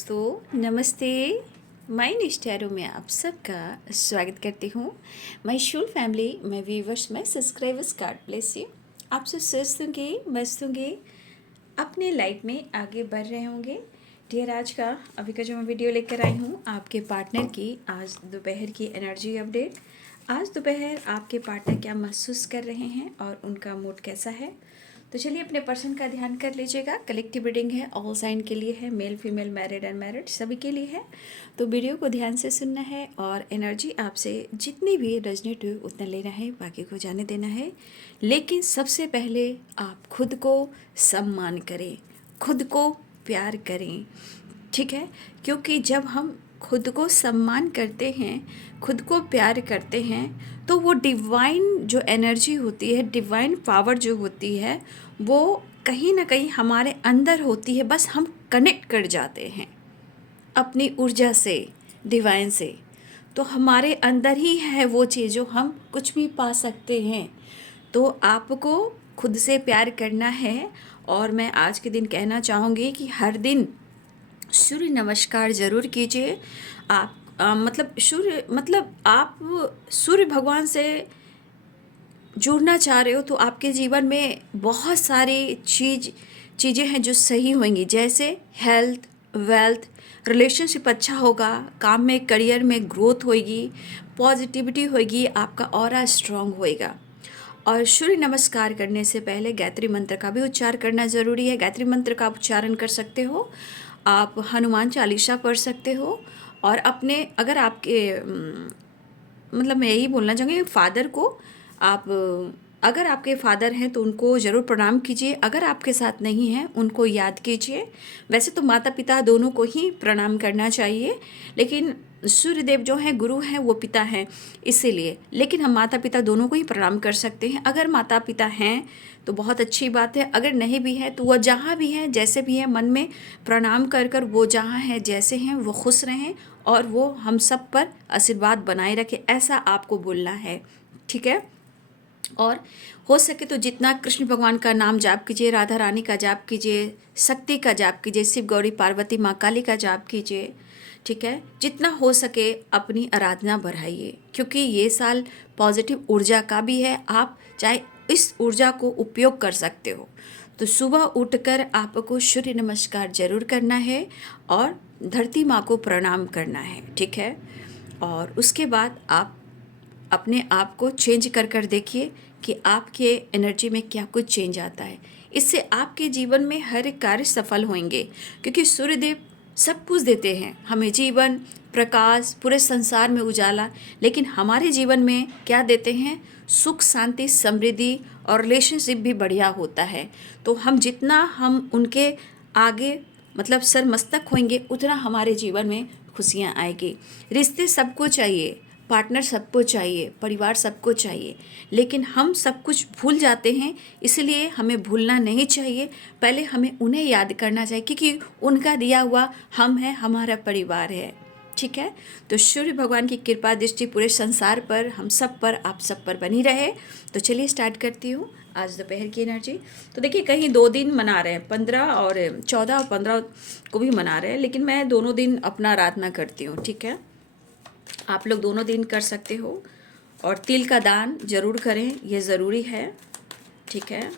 दोस्तों नमस्ते। माय निष्ठैरो में आप सबका स्वागत करती हूँ। My Shool family, my viewers, my subscribers, God bless you. आप सब स्वस्थ होंगे, मस्त होंगे, अपने लाइफ में आगे बढ़ रहे होंगे। डियर, आज का अभी का जो मैं वीडियो लेकर आई हूँ आपके पार्टनर की आज दोपहर की एनर्जी अपडेट। आज दोपहर आपके पार्टनर क्या महसूस कर रहे हैं और उनका मूड कैसा है, तो चलिए अपने पर्सन का ध्यान कर लीजिएगा। कलेक्टिव रीडिंग है, ऑल साइन के लिए है, मेल फीमेल मैरिड अनमैरिड सभी के लिए है। तो वीडियो को ध्यान से सुनना है और एनर्जी आपसे जितनी भी रेजोनेट हुई उतना लेना है, बाकी को जाने देना है। लेकिन सबसे पहले आप खुद को सम्मान करें, खुद को प्यार करें, ठीक है। क्योंकि जब हम खुद को सम्मान करते हैं, खुद को प्यार करते हैं, तो वो डिवाइन जो एनर्जी होती है, डिवाइन पावर जो होती है, वो कहीं ना कहीं हमारे अंदर होती है। बस हम कनेक्ट कर जाते हैं अपनी ऊर्जा से, डिवाइन से। तो हमारे अंदर ही है वो चीज़ जो हम कुछ भी पा सकते हैं। तो आपको खुद से प्यार करना है। और मैं आज के दिन कहना चाहूँगी कि हर दिन सूर्य नमस्कार ज़रूर कीजिए। आप आप सूर्य भगवान से जुड़ना चाह रहे हो तो आपके जीवन में बहुत सारी चीज़ें हैं जो सही होंगी, जैसे हेल्थ, वेल्थ, रिलेशनशिप अच्छा होगा, काम में, करियर में ग्रोथ होगी, पॉजिटिविटी होगी, आपका ऑरा स्ट्रांग होएगा। और सूर्य नमस्कार करने से पहले गायत्री मंत्र का भी उच्चार करना ज़रूरी है। गायत्री मंत्र का आप उच्चारण कर सकते हो, आप हनुमान चालीसा पढ़ सकते हो। और अपने, अगर आपके मैं यही बोलना चाहूँगी, फादर को आप, अगर आपके फादर हैं तो उनको ज़रूर प्रणाम कीजिए। अगर आपके साथ नहीं हैं उनको याद कीजिए। वैसे तो माता पिता दोनों को ही प्रणाम करना चाहिए, लेकिन सूर्यदेव जो हैं गुरु हैं, वो पिता हैं, इसीलिए। लेकिन हम माता पिता दोनों को ही प्रणाम कर सकते हैं। अगर माता पिता हैं तो बहुत अच्छी बात है, अगर नहीं भी है तो वह जहाँ भी हैं, जैसे भी हैं, मन में प्रणाम कर कर वो जहाँ हैं, जैसे हैं, वो खुश रहें और वो हम सब पर आशीर्वाद बनाए रखे, ऐसा आपको बोलना है, ठीक है। और हो सके तो जितना कृष्ण भगवान का नाम जाप कीजिए, राधा रानी का जाप कीजिए, शक्ति का जाप कीजिए, शिव गौरी पार्वती माँ काली का जाप कीजिए, ठीक है। जितना हो सके अपनी आराधना बढ़ाइए, क्योंकि ये साल पॉजिटिव ऊर्जा का भी है। आप चाहे इस ऊर्जा को उपयोग कर सकते हो। तो सुबह उठकर आपको सूर्य नमस्कार जरूर करना है और धरती माँ को प्रणाम करना है, ठीक है। और उसके बाद आप अपने आप को चेंज कर कर देखिए कि आपके एनर्जी में क्या कुछ चेंज आता है। इससे आपके जीवन में हर एक कार्य सफल होंगे, क्योंकि सूर्यदेव सब कुछ देते हैं हमें, जीवन, प्रकाश, पूरे संसार में उजाला। लेकिन हमारे जीवन में क्या देते हैं? सुख, शांति, समृद्धि और रिलेशनशिप भी बढ़िया होता है। तो हम उनके आगे सर मस्तक होंगे, उतना हमारे जीवन में खुशियाँ आएगी। रिश्ते सबको चाहिए, पार्टनर सबको चाहिए, परिवार सबको चाहिए, लेकिन हम सब कुछ भूल जाते हैं। इसलिए हमें भूलना नहीं चाहिए, पहले हमें उन्हें याद करना चाहिए, क्योंकि उनका दिया हुआ हम है, हमारा परिवार है, ठीक है। तो सूर्य भगवान की कृपा दृष्टि पूरे संसार पर, हम सब पर, आप सब पर बनी रहे। तो चलिए स्टार्ट करती हूँ आज दोपहर की एनर्जी। तो देखिए, कहीं 2 दिन मना रहे हैं, 15 और 14 और 15 को भी मना रहे हैं, लेकिन मैं दोनों दिन अपना आराधना करती हूँ, ठीक है। आप लोग दोनों दिन कर सकते हो। और तिल का दान जरूर करें, ये ज़रूरी है, ठीक है।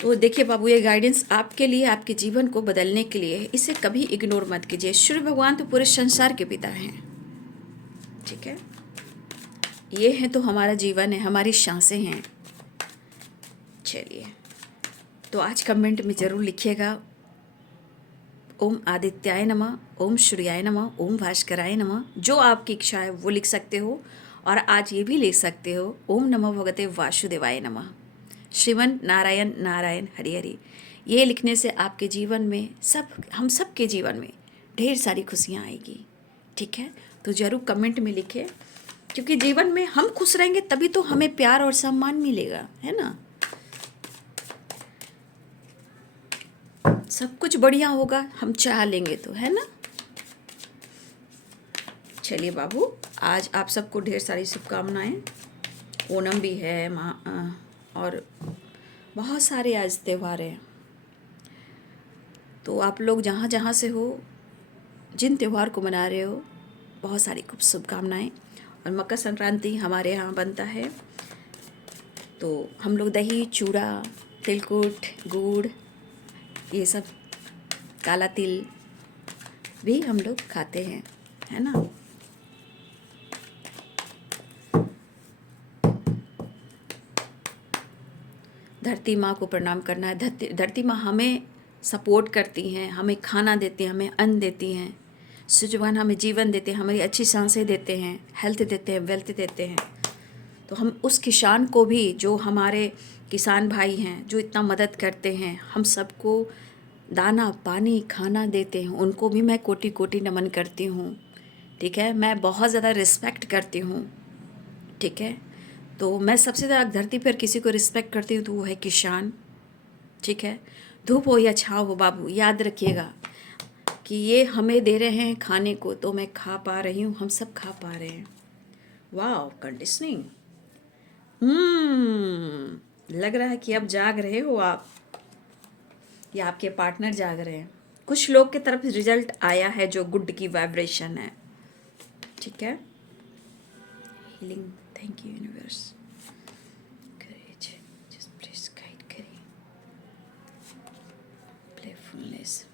तो देखिए बाबू, ये गाइडेंस आपके लिए, आपके जीवन को बदलने के लिए है, इसे कभी इग्नोर मत कीजिए। सूर्य भगवान तो पूरे संसार के पिता हैं, ठीक है। ये है तो हमारा जीवन है, हमारी सांसें हैं। चलिए, तो आज कमेंट में ज़रूर लिखिएगा, ओम आदित्याय नमः, ओम सूर्याय नमः, ओम भास्कराय नमः। जो आपकी इच्छा है वो लिख सकते हो। और आज ये भी लिख सकते हो, ओम नमः भगवते वासुदेवाय नमः, श्रीमन नारायण नारायण हरि हरि। ये लिखने से आपके जीवन में, हम सब के जीवन में ढेर सारी खुशियाँ आएगी, ठीक है। तो ज़रूर कमेंट में लिखें, क्योंकि जीवन में हम खुश रहेंगे तभी तो हमें प्यार और सम्मान मिलेगा, है ना। सब कुछ बढ़िया होगा, हम चाह लेंगे तो, है ना। चलिए बाबू, आज आप सबको ढेर सारी शुभकामनाएं। ओणम भी है, और बहुत सारे आज त्यौहार हैं। तो आप लोग जहाँ जहाँ से हो, जिन त्यौहार को मना रहे हो, बहुत सारी खूब शुभकामनाएँ। और मकर संक्रांति हमारे यहाँ बनता है, तो हम लोग दही, चूड़ा, तिलकुट, गुड़, ये सब, काला तिल भी हम लोग खाते हैं, है ना। धरती माँ को प्रणाम करना है। धरती माँ हमें सपोर्ट करती हैं, हमें खाना देती हैं, हमें अन्न देती हैं, सूर्य भगवान हमें जीवन देते हैं, हमारी अच्छी सांसें देते हैं, हेल्थ देते हैं, वेल्थ देते हैं। तो हम उस किसान को भी, जो हमारे किसान भाई हैं, जो इतना मदद करते हैं, हम सबको दाना पानी खाना देते हैं, उनको भी मैं कोटि कोटि नमन करती हूँ। ठीक है, मैं बहुत ज़्यादा रिस्पेक्ट करती हूँ। ठीक है, तो मैं सबसे ज़्यादा धरती पर किसी को रिस्पेक्ट करती हूँ तो वो है किसान। ठीक है, धूप हो या छाँव हो बाबू, याद रखिएगा कि ये हमें दे रहे हैं खाने को, तो मैं खा पा रही हूँ, हम सब खा पा रहे हैं। वाह, कंडीशनिंग। लग रहा है कि अब जाग रहे हो आप, या आपके पार्टनर जाग रहे हैं। कुछ लोग की तरफ रिजल्ट आया है जो गुड की वाइब्रेशन है। ठीक है, healing, thank you universe, courage, just please guide करिए, प्लेफुलनेस।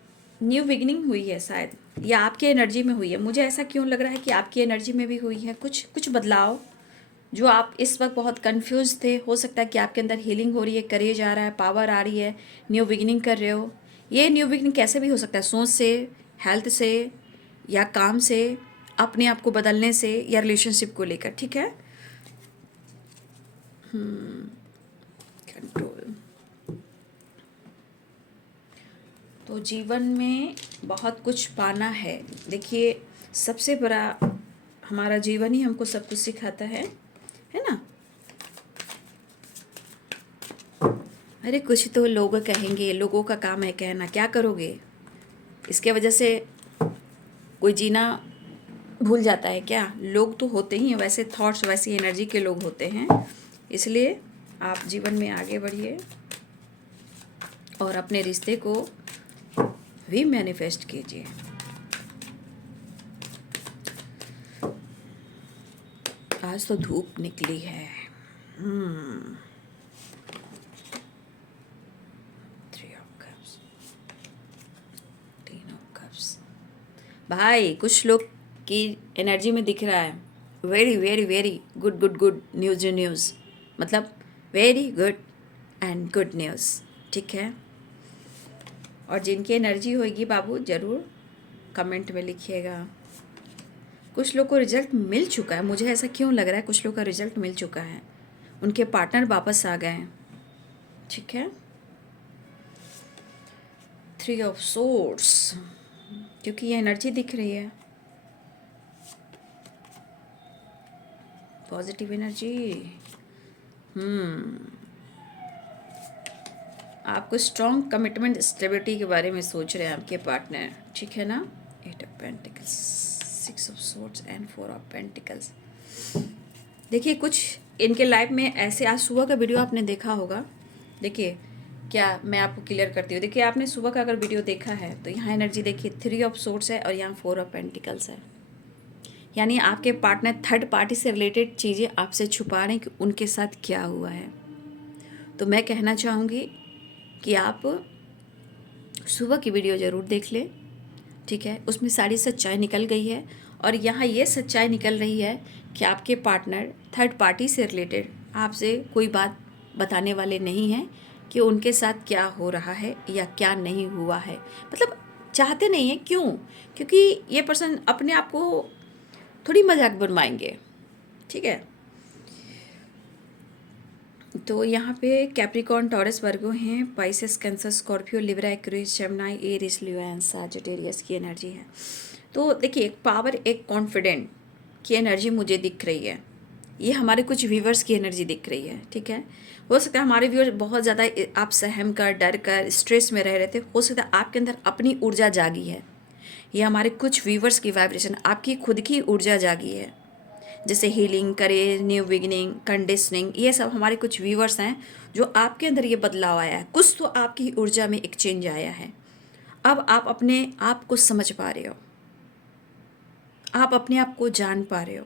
न्यू बिगिनिंग हुई है शायद, या आपकी एनर्जी में हुई है। मुझे ऐसा क्यों लग रहा है कि आपकी एनर्जी में भी हुई है कुछ बदलाव, जो आप इस वक्त बहुत कंफ्यूज थे। हो सकता है कि आपके अंदर हीलिंग हो रही है, करेज आ रहा है, पावर आ रही है, न्यू बिगिनिंग कर रहे हो। ये न्यू बिगिनिंग कैसे भी हो सकता है, सोच से, हेल्थ से, या काम से, अपने आप को बदलने से, या रिलेशनशिप को लेकर। ठीक है, कंट्रोल। तो जीवन में बहुत कुछ पाना है। देखिए, सबसे बड़ा हमारा जीवन ही हमको सब कुछ सिखाता है ना। अरे कुछ तो लोग कहेंगे, लोगों का काम है कहना, क्या करोगे। इसके वजह से कोई जीना भूल जाता है क्या। लोग तो होते ही हैं, वैसे थॉट्स, वैसी एनर्जी के लोग होते हैं। इसलिए आप जीवन में आगे बढ़िए और अपने रिश्ते को भी मैनिफेस्ट कीजिए। आज तो धूप निकली है। भाई कुछ लोग की एनर्जी में दिख रहा है very very very good good good news, मतलब very good and good news. ठीक है, और जिनकी एनर्जी होगी बाबू ज़रूर कमेंट में लिखिएगा। कुछ लोग को रिजल्ट मिल चुका है, मुझे ऐसा क्यों लग रहा है, कुछ लोग का रिजल्ट मिल चुका है, उनके पार्टनर वापस आ गए हैं। ठीक है, 3 ऑफ सोर्ड्स, क्योंकि ये एनर्जी दिख रही है, पॉजिटिव एनर्जी। आपको स्ट्रॉन्ग कमिटमेंट, स्टेबिलिटी के बारे में सोच रहे हैं आपके पार्टनर। ठीक है ना, 8 of pentacles, 6 of swords and 4 of pentacles. देखिए, कुछ इनके लाइफ में ऐसे, आज सुबह का वीडियो आपने देखा होगा। देखिए, क्या मैं आपको क्लियर करती हूँ। देखिए, आपने सुबह का अगर वीडियो देखा है तो यहाँ एनर्जी देखिए, 3 ऑफ सोर्ड्स है और यहाँ 4 ऑफ पेंटिकल्स है। यानी आपके पार्टनर थर्ड पार्टी से रिलेटेड चीज़ें आपसे छुपा रहे हैं कि उनके साथ क्या हुआ है। तो मैं कहना चाहूँगी कि आप सुबह की वीडियो ज़रूर देख लें। ठीक है, उसमें सारी सच्चाई निकल गई है, और यहाँ ये सच्चाई निकल रही है कि आपके पार्टनर थर्ड पार्टी से रिलेटेड आपसे कोई बात बताने वाले नहीं हैं कि उनके साथ क्या हो रहा है या क्या नहीं हुआ है। मतलब चाहते नहीं हैं, क्यों? क्योंकि ये पर्सन अपने आप को थोड़ी मजाक बनवाएंगे। ठीक है, तो यहाँ पे कैप्रिकॉर्न, टॉरस, वर्गो हैं, Pisces, cancer, Scorpio, Libra, Aquarius, Gemini, Aries, Leo and Sagittarius की एनर्जी है। तो देखिए, एक पावर, एक कॉन्फिडेंट की एनर्जी मुझे दिख रही है। ये हमारे कुछ व्यूवर्स की एनर्जी दिख रही है। ठीक है, हो सकता है हमारे व्यूअर बहुत ज़्यादा आप सहम कर, डर कर, स्ट्रेस में रह रहे थे। हो सकता है आपके अंदर अपनी ऊर्जा जागी है। ये हमारे कुछ व्यूवर्स की वाइब्रेशन, आपकी खुद की ऊर्जा जागी है। जैसे हीलिंग, करेज, न्यू बिगिनिंग, कंडीशनिंग, ये सब हमारे कुछ व्यूवर्स हैं जो आपके अंदर ये बदलाव आया है। कुछ तो आपकी ऊर्जा में एक चेंज आया है। अब आप अपने आप को समझ पा रहे हो, आप अपने आप को जान पा रहे हो,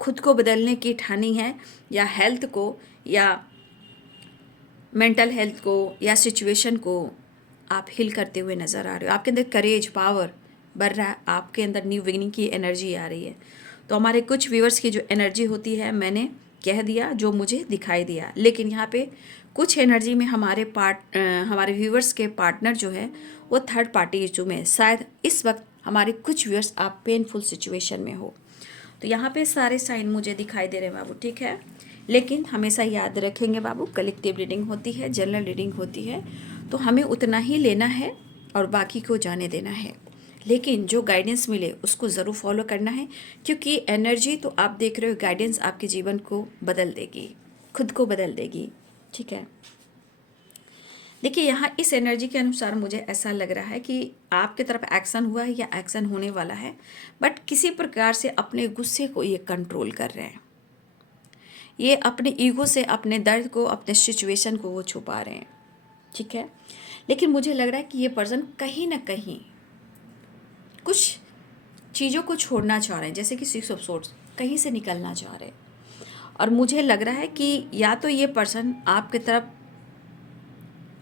खुद को बदलने की ठानी है, या हेल्थ को, या मेंटल हेल्थ को, या सिचुएशन को आप हील करते हुए नज़र आ रहे हो। आपके अंदर करेज, पावर बढ़ रहा है, आपके अंदर न्यू बिगिनिंग की एनर्जी आ रही है। तो हमारे कुछ व्यूअर्स की जो एनर्जी होती है, मैंने कह दिया जो मुझे दिखाई दिया, लेकिन यहाँ पे कुछ एनर्जी में हमारे व्यूअर्स के पार्टनर जो है वो थर्ड पार्टी इशू में है। शायद इस वक्त हमारे कुछ व्यूअर्स आप पेनफुल सिचुएशन में हो। तो यहाँ पे सारे साइन मुझे दिखाई दे रहे हैं बाबू, ठीक है। लेकिन हमेशा याद रखेंगे बाबू, कलेक्टिव रीडिंग होती है, जनरल रीडिंग होती है, तो हमें उतना ही लेना है और बाकी को जाने देना है। लेकिन जो गाइडेंस मिले उसको ज़रूर फॉलो करना है, क्योंकि एनर्जी तो आप देख रहे हो, गाइडेंस आपके जीवन को बदल देगी, खुद को बदल देगी, ठीक है। देखिए यहाँ इस एनर्जी के अनुसार मुझे ऐसा लग रहा है कि आपकी तरफ एक्शन हुआ है या एक्शन होने वाला है, बट किसी प्रकार से अपने गुस्से को ये कंट्रोल कर रहे हैं, ये अपने ईगो से अपने दर्द को, अपने सिचुएशन को वो छुपा रहे हैं, ठीक है। लेकिन मुझे लग रहा है कि ये पर्सन कहीं ना कहीं कुछ चीज़ों को छोड़ना चाह रहे हैं, जैसे कि 6 ऑफ सोर्ड्स, कहीं से निकलना चाह रहे हैं। और मुझे लग रहा है कि या तो ये पर्सन आपकी तरफ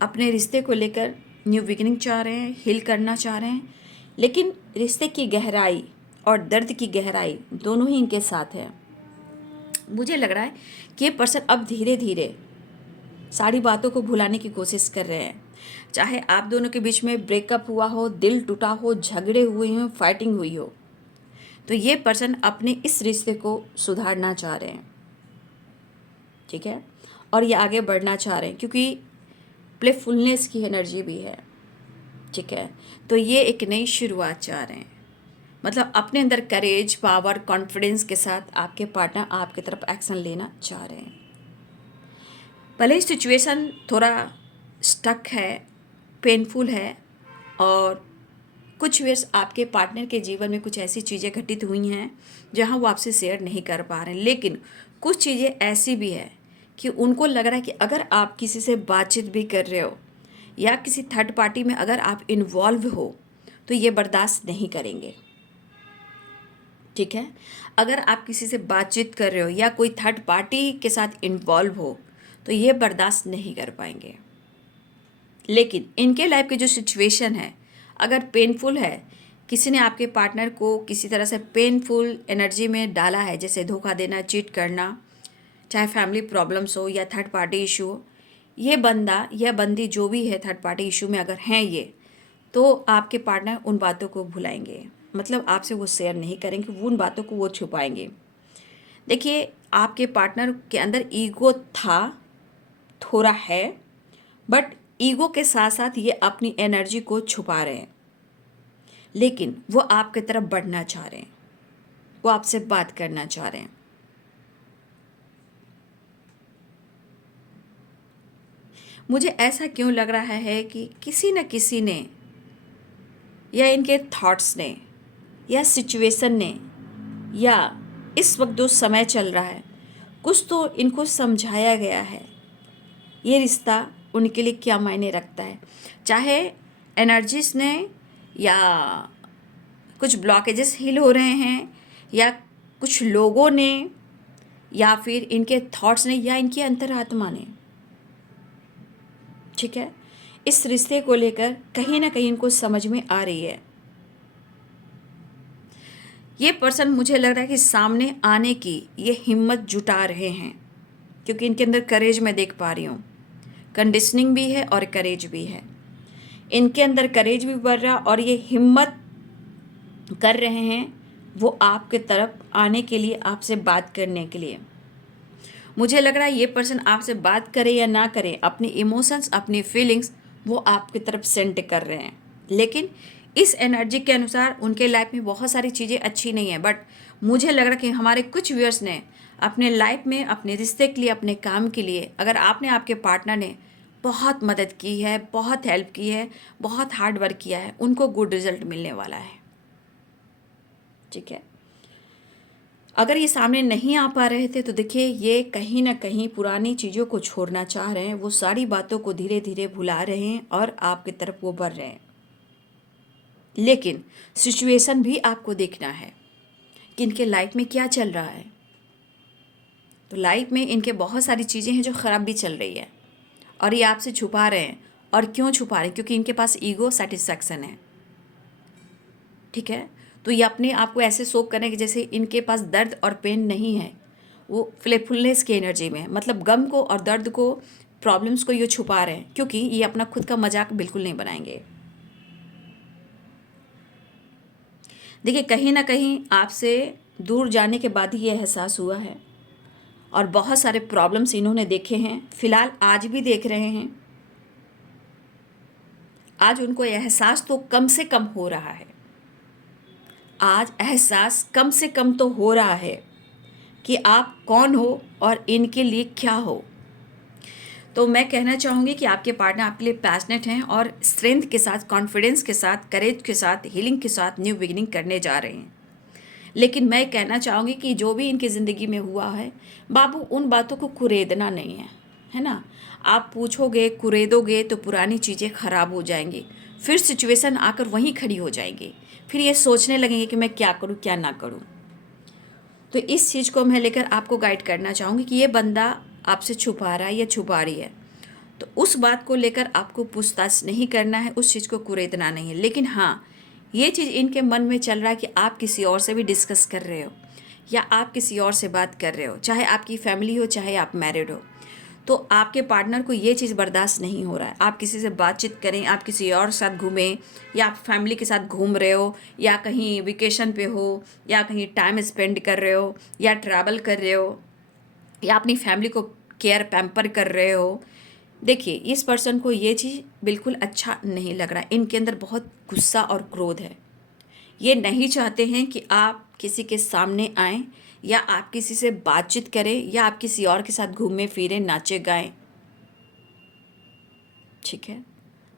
अपने रिश्ते को लेकर न्यू बिगिनिंग चाह रहे हैं, हील करना चाह रहे हैं, लेकिन रिश्ते की गहराई और दर्द की गहराई दोनों ही इनके साथ है। मुझे लग रहा है कि ये पर्सन अब धीरे धीरे सारी बातों को भुलाने की कोशिश कर रहे हैं। चाहे आप दोनों के बीच में ब्रेकअप हुआ हो, दिल टूटा हो, झगड़े हुए हों, फाइटिंग हुई हो, तो ये पर्सन अपने इस रिश्ते को सुधारना चाह रहे हैं, ठीक है। और ये आगे बढ़ना चाह रहे हैं, क्योंकि प्लेफुलनेस की एनर्जी भी है, ठीक है। तो ये एक नई शुरुआत चाह रहे हैं, मतलब अपने अंदर करेज, पावर, कॉन्फिडेंस के साथ आपके पार्टनर आपकी तरफ एक्शन लेना चाह रहे हैं। भले ही सिचुएशन थोड़ा स्टक है, पेनफुल है, और कुछ वेस आपके पार्टनर के जीवन में कुछ ऐसी चीज़ें घटित हुई हैं जहां वो आपसे शेयर नहीं कर पा रहे हैं। लेकिन कुछ चीज़ें ऐसी भी है कि उनको लग रहा है कि अगर आप किसी से बातचीत भी कर रहे हो या किसी थर्ड पार्टी में अगर आप इन्वॉल्व हो तो ये बर्दाश्त नहीं करेंगे, ठीक है। अगर आप किसी से बातचीत कर रहे हो या कोई थर्ड पार्टी के साथ इन्वॉल्व हो तो ये बर्दाश्त नहीं कर पाएंगे। लेकिन इनके लाइफ की जो सिचुएशन है अगर पेनफुल है, किसी ने आपके पार्टनर को किसी तरह से पेनफुल एनर्जी में डाला है, जैसे धोखा देना, चीट करना, चाहे फैमिली प्रॉब्लम्स हो या थर्ड पार्टी इशू हो, ये बंदा या बंदी जो भी है थर्ड पार्टी इशू में अगर हैं ये, तो आपके पार्टनर उन बातों को भुलाएंगे, मतलब आपसे वो शेयर नहीं करेंगे, वो उन बातों को वो छुपाएंगे। देखिए आपके पार्टनर के अंदर ईगो था, थोड़ा है, बट ईगो के साथ साथ ये अपनी एनर्जी को छुपा रहे हैं, लेकिन वो आपकी तरफ बढ़ना चाह रहे हैं, वो आपसे बात करना चाह रहे हैं। मुझे ऐसा क्यों लग रहा है कि किसी न किसी ने, या इनके थॉट्स ने, या सिचुएशन ने, या इस वक्त जो समय चल रहा है, कुछ तो इनको समझाया गया है ये रिश्ता उनके लिए क्या मायने रखता है। चाहे एनर्जीज ने, या कुछ ब्लॉकेजेस हील हो रहे हैं, या कुछ लोगों ने, या फिर इनके थॉट्स ने, या इनकी अंतरात्मा ने, ठीक है, इस रिश्ते को लेकर कहीं ना कहीं इनको समझ में आ रही है। ये पर्सन मुझे लग रहा है कि सामने आने की ये हिम्मत जुटा रहे हैं, क्योंकि इनके अंदर करेज मैं देख पा रही हूँ, कंडीशनिंग भी है और करेज भी है। इनके अंदर करेज भी बढ़ रहा और ये हिम्मत कर रहे हैं वो आपके तरफ आने के लिए, आपसे बात करने के लिए। मुझे लग रहा है ये पर्सन आपसे बात करे या ना करे, अपने इमोशंस, अपनी फीलिंग्स वो आपकी तरफ सेंड कर रहे हैं। लेकिन इस एनर्जी के अनुसार उनके लाइफ में बहुत सारी चीज़ें अच्छी नहीं है, बट मुझे लग रहा है कि हमारे कुछ व्यूअर्स ने अपने लाइफ में, अपने रिश्ते के लिए, अपने काम के लिए, अगर आपने, आपके पार्टनर ने बहुत मदद की है, बहुत हेल्प की है, बहुत हार्ड वर्क किया है, उनको गुड रिजल्ट मिलने वाला है, ठीक है। अगर ये सामने नहीं आ पा रहे थे तो देखिए ये कहीं ना कहीं पुरानी चीज़ों को छोड़ना चाह रहे हैं, वो सारी बातों को धीरे धीरे भुला रहे हैं और आपकी तरफ वो बढ़ रहे हैं। लेकिन सिचुएशन भी आपको देखना है कि इनके लाइफ में क्या चल रहा है। तो लाइफ में इनके बहुत सारी चीज़ें हैं जो ख़राब भी चल रही है और ये आपसे छुपा रहे हैं। और क्यों छुपा रहे हैं? क्योंकि इनके पास ईगो सेटिस्फैक्शन है। ठीक है, तो ये अपने आप को ऐसे शो करें कि जैसे इनके पास दर्द और पेन नहीं है, वो प्लेफुलनेस की एनर्जी में है। मतलब गम को और दर्द को, प्रॉब्लम्स को ये छुपा रहे हैं, क्योंकि ये अपना खुद का मजाक बिल्कुल नहीं बनाएंगे। देखिए, कहीं ना कहीं आपसे दूर जाने के बाद ही ये एहसास हुआ है और बहुत सारे प्रॉब्लम्स इन्होंने देखे हैं, फिलहाल आज भी देख रहे हैं। आज उनको एहसास तो कम से कम हो रहा है, आज एहसास कम से कम तो हो रहा है कि आप कौन हो और इनके लिए क्या हो। तो मैं कहना चाहूँगी कि आपके पार्टनर आपके लिए पैशनेट हैं और स्ट्रेंथ के साथ, कॉन्फिडेंस के साथ, करेज के साथ, हीलिंग के साथ न्यू बिगिनिंग करने जा रहे हैं। लेकिन मैं कहना चाहूँगी कि जो भी इनकी ज़िंदगी में हुआ है बाबू, उन बातों को कुरेदना नहीं है ना। आप पूछोगे, कुरेदोगे तो पुरानी चीज़ें ख़राब हो जाएंगी, फिर सिचुएशन आकर वहीं खड़ी हो जाएंगी, फिर ये सोचने लगेंगे कि मैं क्या करूँ क्या ना करूँ। तो इस चीज़ को मैं लेकर आपको गाइड करना चाहूँगी कि ये बंदा आपसे छुपा रहा है या छुपा रही है, तो उस बात को लेकर आपको पूछताछ नहीं करना है, उस चीज़ को कुरेदना नहीं है। लेकिन हाँ, ये चीज़ इनके मन में चल रहा है कि आप किसी और से भी डिस्कस कर रहे हो या आप किसी और से बात कर रहे हो, चाहे आपकी फैमिली हो चाहे आप मैरिड हो, तो आपके पार्टनर को ये चीज़ बर्दाश्त नहीं हो रहा है। आप किसी से बातचीत करें, आप किसी और साथ घूमें, या आप फैमिली के साथ घूम रहे हो, या कहीं वेकेशन पे हो, या कहीं टाइम स्पेंड कर रहे हो, या ट्रैवल कर रहे हो, या अपनी फैमिली को केयर पैम्पर कर रहे हो। देखिए, इस पर्सन को ये चीज़ बिल्कुल अच्छा नहीं लग रहा है। इनके अंदर बहुत गुस्सा और क्रोध है। ये नहीं चाहते हैं कि आप किसी के सामने आएं, या आप किसी से बातचीत करें, या आप किसी और के साथ घूमें फिरें, नाचे गाएं। ठीक है,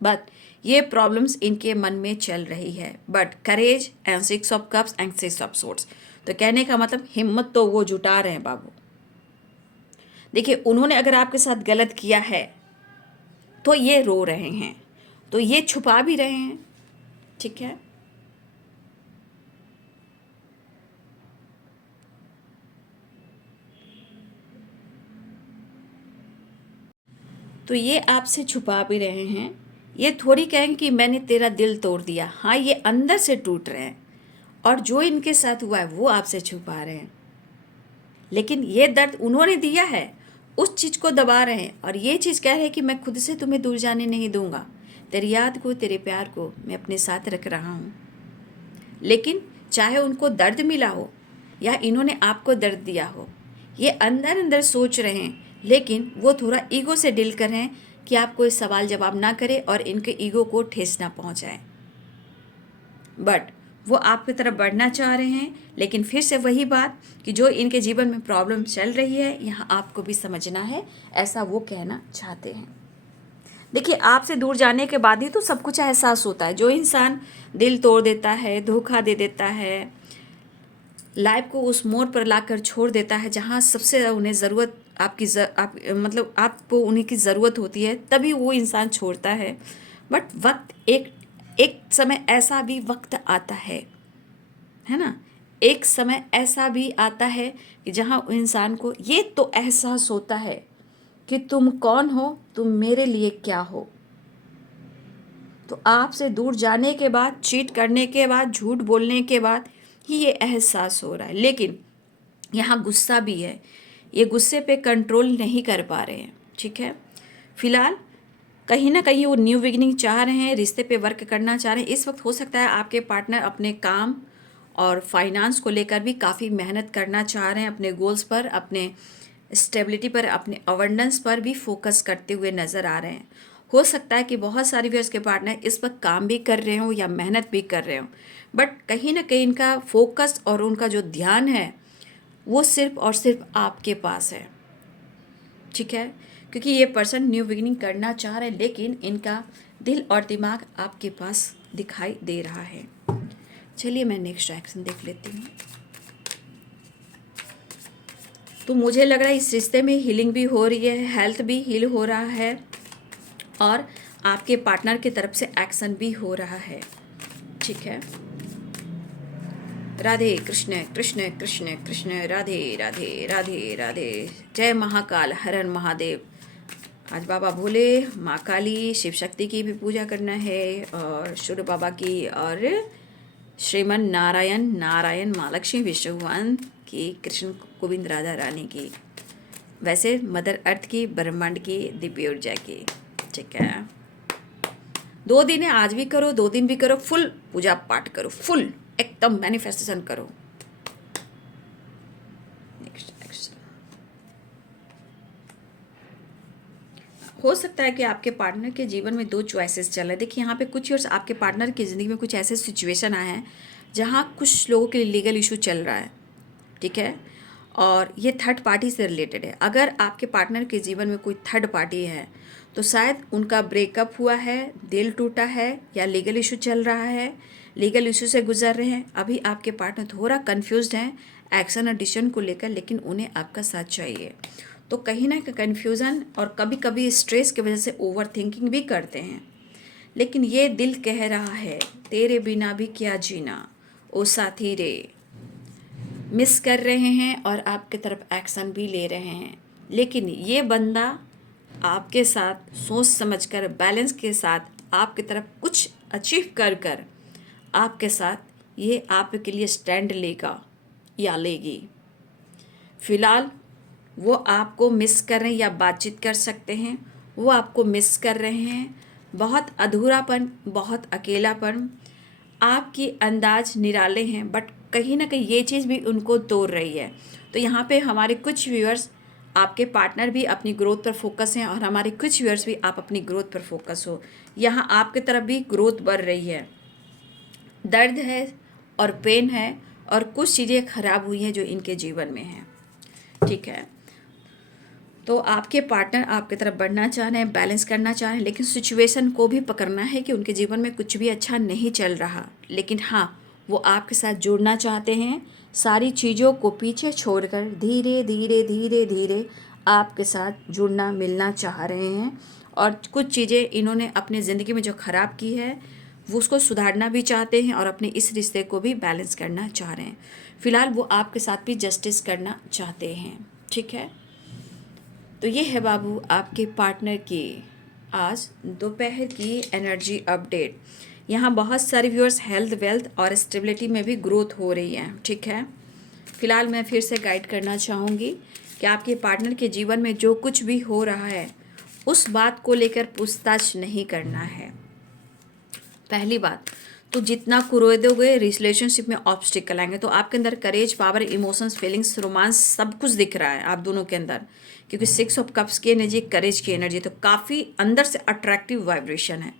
बट ये प्रॉब्लम्स इनके मन में चल रही है। But courage and 6 of cups and 6 of swords, तो कहने का मतलब हिम्मत तो वो जुटा रहे हैं बाबू। देखिए, उन्होंने अगर आपके साथ गलत किया है तो ये रो रहे हैं, तो ये छुपा भी रहे हैं। ठीक है, तो ये आपसे छुपा भी रहे हैं। ये थोड़ी कहेंगे कि मैंने तेरा दिल तोड़ दिया। हाँ, ये अंदर से टूट रहे हैं और जो इनके साथ हुआ है वो आपसे छुपा रहे हैं। लेकिन ये दर्द उन्होंने दिया है, उस चीज़ को दबा रहे हैं और ये चीज़ कह रहे हैं कि मैं खुद से तुम्हें दूर जाने नहीं दूंगा, तेरी याद को, तेरे प्यार को मैं अपने साथ रख रहा हूँ। लेकिन चाहे उनको दर्द मिला हो या इन्होंने आपको दर्द दिया हो, ये अंदर अंदर सोच रहे हैं, लेकिन वो थोड़ा ईगो से डील कर रहे हैं कि आप कोई सवाल जवाब ना करें और इनके ईगो को ठेस ना पहुँचाएं। बट वो आपकी तरफ बढ़ना चाह रहे हैं। लेकिन फिर से वही बात कि जो इनके जीवन में प्रॉब्लम चल रही है, यहाँ आपको भी समझना है, ऐसा वो कहना चाहते हैं। देखिए, आपसे दूर जाने के बाद ही तो सब कुछ एहसास होता है। जो इंसान दिल तोड़ देता है, धोखा दे देता है, लाइफ को उस मोड़ पर लाकर छोड़ देता है जहाँ सबसे ज़्यादा उन्हें ज़रूरत मतलब आपको उन्हीं की ज़रूरत होती है, तभी वो इंसान छोड़ता है। बट वक्त एक एक समय ऐसा भी वक्त आता है ना, एक समय ऐसा भी आता है कि जहाँ इंसान को ये तो एहसास होता है कि तुम कौन हो, तुम मेरे लिए क्या हो। तो आपसे दूर जाने के बाद, चीट करने के बाद, झूठ बोलने के बाद ही ये एहसास हो रहा है। लेकिन यहाँ गुस्सा भी है, ये गुस्से पे कंट्रोल नहीं कर पा रहे हैं। ठीक है, फिलहाल कहीं ना कहीं वो न्यू बिगिनिंग चाह रहे हैं, रिश्ते पे वर्क करना चाह रहे हैं। इस वक्त हो सकता है आपके पार्टनर अपने काम और फाइनेंस को लेकर भी काफ़ी मेहनत करना चाह रहे हैं, अपने गोल्स पर, अपने स्टेबिलिटी पर, अपने अवेंडेंस पर भी फोकस करते हुए नज़र आ रहे हैं। हो सकता है कि बहुत सारे व्यूअर्स के पार्टनर इस वक्त काम भी कर रहे हों या मेहनत भी कर रहे हों, बट कहीं ना कहीं इनका फोकस और उनका जो ध्यान है वो सिर्फ और सिर्फ आपके पास है। ठीक है, क्योंकि ये पर्सन न्यू बिगिनिंग करना चाह रहे हैं, लेकिन इनका दिल और दिमाग आपके पास दिखाई दे रहा है। चलिए, मैं नेक्स्ट एक्शन देख लेती हूँ। तो मुझे लग रहा है इस रिश्ते में हीलिंग भी हो रही है, हेल्थ भी हील हो रहा है और आपके पार्टनर की तरफ से एक्शन भी हो रहा है। ठीक है। राधे कृष्ण कृष्ण कृष्ण कृष्ण राधे राधे राधे राधे। जय महाकाल, हर हर महादेव। आज बाबा भोले, माँ काली, शिव शक्ति की भी पूजा करना है और सूर्य बाबा की और श्रीमन नारायण नारायण माँ लक्ष्मी विष्णु भगवान की, कृष्ण गोविंद राधा रानी की, वैसे मदर अर्थ की, ब्रह्मांड की, दिव्य ऊर्जा की। ठीक है, 2 दिन है, आज भी करो, 2 दिन भी करो, फुल पूजा पाठ करो, फुल एकदम मैनिफेस्टेशन करो। नेक्स्ट हो सकता है कि आपके पार्टनर के जीवन में 2 चॉइसेस चल रहे हैं। देखिए यहाँ पे कुछ ईयर्स आपके पार्टनर की ज़िंदगी में कुछ ऐसे सिचुएशन आए हैं जहाँ कुछ लोगों के लिए लीगल इशू चल रहा है। ठीक है, और ये थर्ड पार्टी से रिलेटेड है। अगर आपके पार्टनर के जीवन में कोई थर्ड पार्टी है तो शायद उनका ब्रेकअप हुआ है, दिल टूटा है, या लीगल इशू चल रहा है, लीगल इशू से गुजर रहे हैं। अभी आपके पार्टनर थोड़ा कंफ्यूज्ड हैं एक्शन और डिसीजन को लेकर, लेकिन उन्हें आपका साथ चाहिए। तो कहीं ना कहीं कन्फ्यूज़न और कभी कभी स्ट्रेस की वजह से ओवर थिंकिंग भी करते हैं। लेकिन ये दिल कह रहा है तेरे बिना भी क्या जीना ओ साथी रे। मिस कर रहे हैं और आपके तरफ एक्शन भी ले रहे हैं, लेकिन ये बंदा आपके साथ सोच समझकर बैलेंस के साथ आपकी तरफ कुछ अचीव कर कर आपके साथ ये आपके लिए स्टैंड लेगा या लेगी। फ़िलहाल वो आपको मिस कर रहे हैं या बातचीत कर सकते हैं, वो आपको मिस कर रहे हैं। बहुत अधूरापन, बहुत अकेलापन, आपकी अंदाज निराले हैं, बट कहीं ना कहीं ये चीज़ भी उनको तोड़ रही है। तो यहाँ पे हमारे कुछ व्यूअर्स, आपके पार्टनर भी अपनी ग्रोथ पर फोकस हैं और हमारे कुछ व्यूअर्स भी आप अपनी ग्रोथ पर फोकस हो। यहाँ आपकी तरफ भी ग्रोथ बढ़ रही है, दर्द है और पेन है और कुछ चीज़ें खराब हुई हैं जो इनके जीवन में हैं। ठीक है, तो आपके पार्टनर आपकी तरफ बढ़ना चाह रहे हैं, बैलेंस करना चाह रहे हैं, लेकिन सिचुएशन को भी पकड़ना है कि उनके जीवन में कुछ भी अच्छा नहीं चल रहा, लेकिन हाँ वो आपके साथ जुड़ना चाहते हैं। सारी चीज़ों को पीछे छोड़कर धीरे धीरे धीरे धीरे आपके साथ जुड़ना मिलना चाह रहे हैं। और कुछ चीज़ें इन्होंने अपनी ज़िंदगी में जो ख़राब की है वो उसको सुधारना भी चाहते हैं और अपने इस रिश्ते को भी बैलेंस करना चाह रहे हैं। फ़िलहाल वो आपके साथ भी जस्टिस करना चाहते हैं। ठीक है, तो ये है बाबू आपके पार्टनर की आज दोपहर की एनर्जी अपडेट। यहाँ बहुत सारे व्यूअर्स हेल्थ, वेल्थ और स्टेबिलिटी में भी ग्रोथ हो रही है। ठीक है, फिलहाल मैं फिर से गाइड करना चाहूँगी कि आपके पार्टनर के जीवन में जो कुछ भी हो रहा है उस बात को लेकर पूछताछ नहीं करना है। पहली बात तो जितना कुरेदोगे रिलेशनशिप में ऑब्स्टिकल आएंगे। तो आपके अंदर करेज, पावर, इमोशंस, फीलिंग्स, रोमांस सब कुछ दिख रहा है आप दोनों के अंदर, क्योंकि 6 ऑफ कप्स की एनर्जी, करेज की एनर्जी, तो काफ़ी अंदर से अट्रैक्टिव वाइब्रेशन है।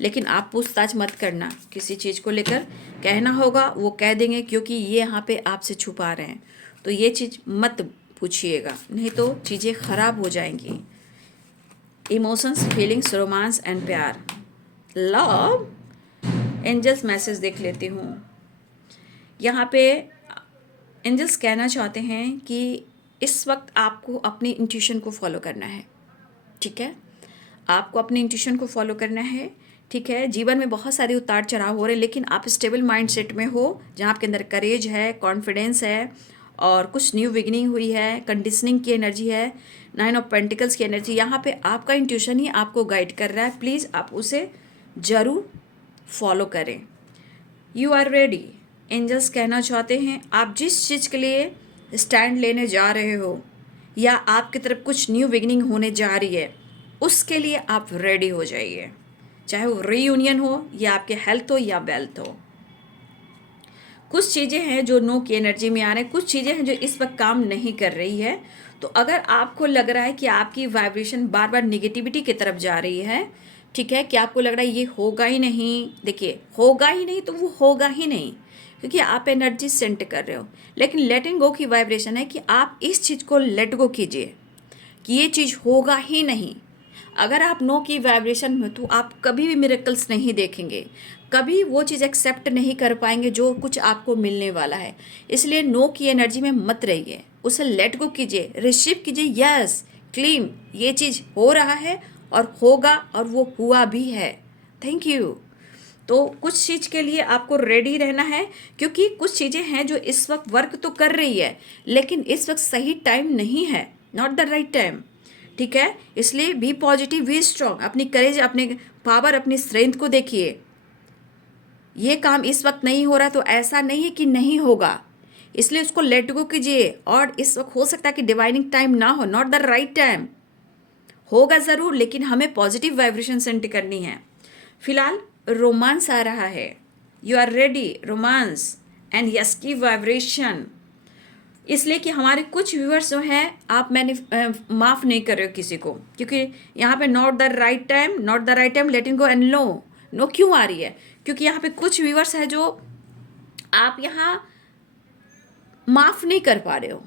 लेकिन आप पूछताछ मत करना, किसी चीज़ को लेकर कहना होगा वो कह देंगे, क्योंकि ये यहाँ पे आपसे छुपा रहे हैं। तो ये चीज़ मत पूछिएगा, नहीं तो चीज़ें ख़राब हो जाएंगी। इमोशंस, फीलिंग्स, रोमांस एंड प्यार, लव, एंजल्स मैसेज देख लेती हूँ। यहाँ पे एंजल्स कहना चाहते हैं कि इस वक्त आपको अपनी इंट्यूशन को फॉलो करना है। ठीक है, आपको अपनी इंट्यूशन को फॉलो करना है। ठीक है, जीवन में बहुत सारे उतार चढ़ाव हो रहे हैं, लेकिन आप स्टेबल माइंडसेट में हो, जहाँ आपके अंदर करेज है, कॉन्फिडेंस है और कुछ न्यू बिगिनिंग हुई है, कंडीशनिंग की एनर्जी है, 9 ऑफ पेंटिकल्स की एनर्जी। यहाँ पे आपका इंट्यूशन ही आपको गाइड कर रहा है, प्लीज़ आप उसे ज़रूर फॉलो करें। यू आर रेडी, एंजल्स कहना चाहते हैं आप जिस चीज़ के लिए स्टैंड लेने जा रहे हो या आपकी तरफ कुछ न्यू बिगिनिंग होने जा रही है, उसके लिए आप रेडी हो जाइए। चाहे वो रीयूनियन हो या आपके हेल्थ हो या वेल्थ हो। कुछ चीज़ें हैं जो नो की एनर्जी में आ रहे हैं, कुछ चीज़ें हैं जो इस वक्त काम नहीं कर रही है। तो अगर आपको लग रहा है कि आपकी वाइब्रेशन बार बार निगेटिविटी की तरफ जा रही है, ठीक है, कि आपको लग रहा है ये होगा ही नहीं, देखिए होगा ही नहीं तो वो होगा ही नहीं, क्योंकि आप एनर्जी सेंड कर रहे हो। लेकिन लेटिंग गो की वाइब्रेशन है कि आप इस चीज़ को लेट गो कीजिए कि ये चीज़ होगा ही नहीं। अगर आप नो की वाइब्रेशन में, तो आप कभी भी मिरेकल्स नहीं देखेंगे, कभी वो चीज़ एक्सेप्ट नहीं कर पाएंगे जो कुछ आपको मिलने वाला है। इसलिए नो की एनर्जी में मत रहिए, उसे लेट गो कीजिए, रिसीव कीजिए। यस, क्लीम, ये चीज़ हो रहा है और होगा और वो हुआ भी है। Thank you. तो कुछ चीज़ के लिए आपको रेडी रहना है, क्योंकि कुछ चीज़ें हैं जो इस वक्त वर्क तो कर रही है, लेकिन इस वक्त सही टाइम नहीं है, नॉट द राइट टाइम। ठीक है, इसलिए बी पॉजिटिव, बी स्ट्रांग, अपनी करेज, अपने पावर, अपनी स्ट्रेंथ को देखिए। ये काम इस वक्त नहीं हो रहा तो ऐसा नहीं है कि नहीं होगा, इसलिए उसको लेट गो कीजिए। और इस वक्त हो सकता है कि डिवाइनिंग टाइम ना हो, नॉट द राइट टाइम, होगा ज़रूर, लेकिन हमें पॉजिटिव वाइब्रेशन सेंड करनी है। फिलहाल रोमांस आ रहा है, you are ready, romance and yes की वाइब्रेशन। इसलिए कि हमारे कुछ व्यूअर्स जो हैं, आप मैंने माफ़ नहीं कर रहे हो किसी को, क्योंकि यहाँ पे not the right time, not the right time, letting go and no. No क्यों आ रही है? क्योंकि यहाँ पे कुछ व्यूअर्स हैं जो आप यहाँ माफ़ नहीं कर पा रहे हो,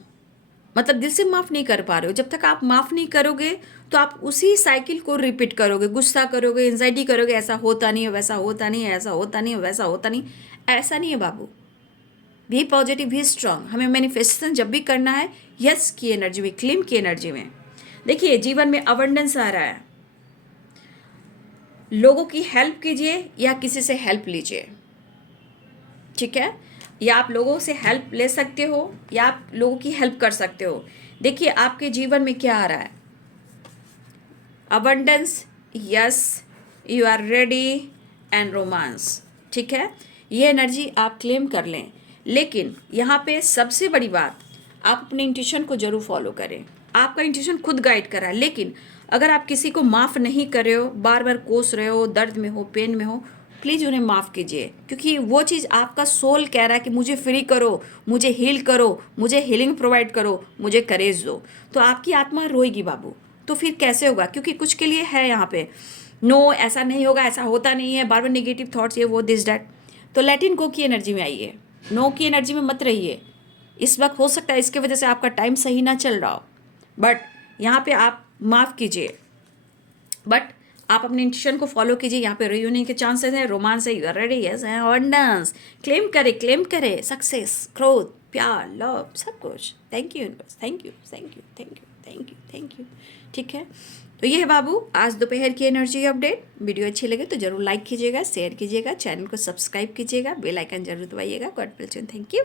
मतलब दिल से माफ़ नहीं कर पा रहे हो। जब तक आप माफ़ नहीं करोगे तो आप उसी साइकिल को रिपीट करोगे, गुस्सा करोगे, एंजाइटी करोगे, ऐसा होता नहीं है, वैसा होता नहीं है, ऐसा होता नहीं है, वैसा होता नहीं। ऐसा नहीं है बाबू, भी पॉजिटिव, भी स्ट्रांग। हमें मैनिफेस्टेशन जब भी करना है यस की एनर्जी में, क्लेम की एनर्जी में। देखिए जीवन में अबंडेंस आ रहा है, लोगों की हेल्प कीजिए या किसी से हेल्प लीजिए। ठीक है, या आप लोगों से हेल्प ले सकते हो या आप लोगों की हेल्प कर सकते हो। देखिए आपके जीवन में क्या आ रहा है, abundance, yes, you are ready and romance. ठीक है, ये एनर्जी आप क्लेम कर लें। लेकिन यहाँ पे सबसे बड़ी बात, आप अपने इंट्यूशन को जरूर फॉलो करें। आपका इंट्यूशन खुद गाइड कर रहा है, लेकिन अगर आप किसी को माफ़ नहीं कर रहे हो, बार बार कोस रहे हो, दर्द में हो, पेन में हो, प्लीज़ उन्हें माफ़ कीजिए, क्योंकि वो चीज़ आपका सोल कह रहा है कि मुझे फ्री करो, मुझे हील करो, मुझे हीलिंग प्रोवाइड करो, मुझे करेज दो। तो आपकी आत्मा रोएगी बाबू, तो फिर कैसे होगा? क्योंकि कुछ के लिए है यहाँ पे नो, ऐसा नहीं होगा, ऐसा होता नहीं है, बार बार नेगेटिव थॉट्स, ये वो दिस डैट। तो लेट इन गो की एनर्जी में आइए, नो की एनर्जी में मत रहिए। इस वक्त हो सकता है इसके वजह से आपका टाइम सही ना चल रहा हो, बट यहाँ पे आप माफ़ कीजिए, बट आप अपने इंट्यूशन को फॉलो कीजिए। यहाँ पे रियूनियन के चांसेस हैं, रोमांस है, यू आर रेडी, यस है, अबंडेंस। क्लेम करे सक्सेस, ग्रोथ, प्यार, लव, सब कुछ। Thank you universe, thank you, thank you, thank you, thank you, thank you. ठीक है, तो ये है बाबू आज दोपहर की एनर्जी अपडेट। वीडियो अच्छी लगे तो जरूर लाइक कीजिएगा, शेयर कीजिएगा, चैनल को सब्सक्राइब कीजिएगा, बेल आइकन जरूर दबाइएगा। God bless you, thank you.